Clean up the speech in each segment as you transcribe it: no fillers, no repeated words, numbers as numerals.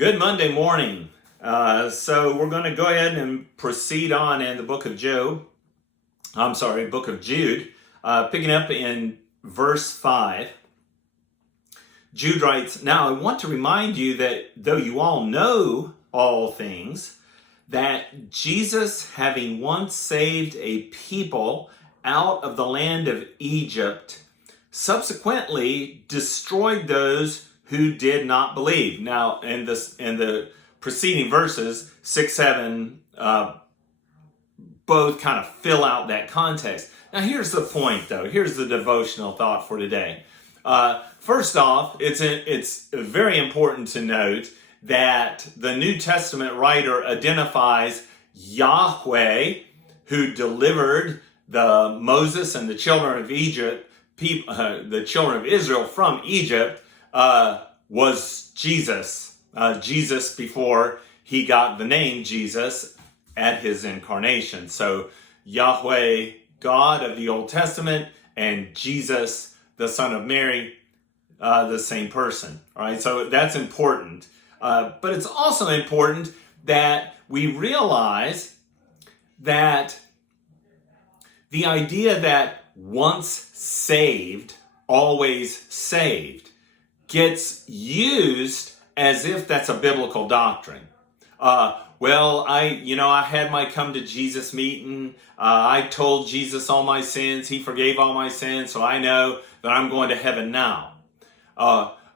Good Monday morning. So we're going to go ahead and proceed on in the book of Jude, picking up in verse 5. Jude writes, "Now I want to remind you that though you all know all things, that Jesus, having once saved a people out of the land of Egypt, subsequently destroyed those who did not believe." Now, in the preceding verses, 6, 7, both kind of fill out that context. Now, here's the point, though. Here's the devotional thought for today. First off, it's very important to note that the New Testament writer identifies Yahweh, who delivered Moses and the children of Egypt, the children of Israel from Egypt, was Jesus. Jesus before he got the name Jesus at his incarnation. So Yahweh, God of the Old Testament, and Jesus, the son of Mary, the same person. All right, so that's important. But it's also important that we realize that the idea that once saved, always saved, gets used as if that's a biblical doctrine. I had my come to Jesus meeting. I told Jesus all my sins. He forgave all my sins, so I know that I'm going to heaven now.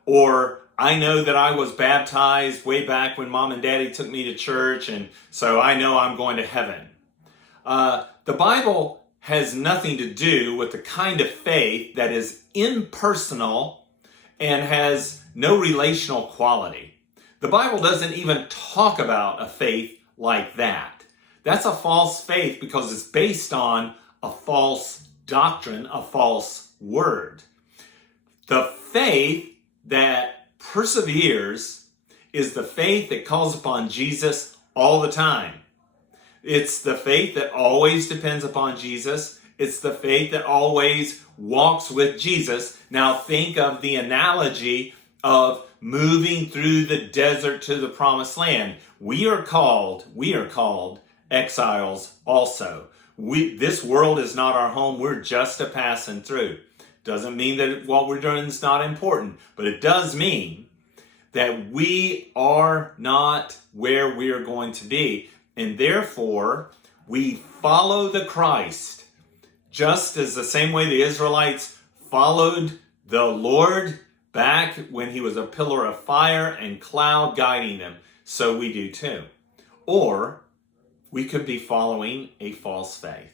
Or I know that I was baptized way back when mom and daddy took me to church, and so I know I'm going to heaven. The Bible has nothing to do with the kind of faith that is impersonal and has no relational quality. The Bible doesn't even talk about a faith like that. That's a false faith because it's based on a false doctrine, a false word. The faith that perseveres is the faith that calls upon Jesus all the time. It's the faith that always depends upon Jesus. It's the faith that always walks with Jesus. Now think of the analogy of moving through the desert to the promised land. We are called exiles also. This world is not our home. We're just a passing through. Doesn't mean that what we're doing is not important, but it does mean that we are not where we are going to be. And therefore, we follow the Christ, just as the same way the Israelites followed the Lord back when he was a pillar of fire and cloud guiding them. So we do too. Or we could be following a false faith.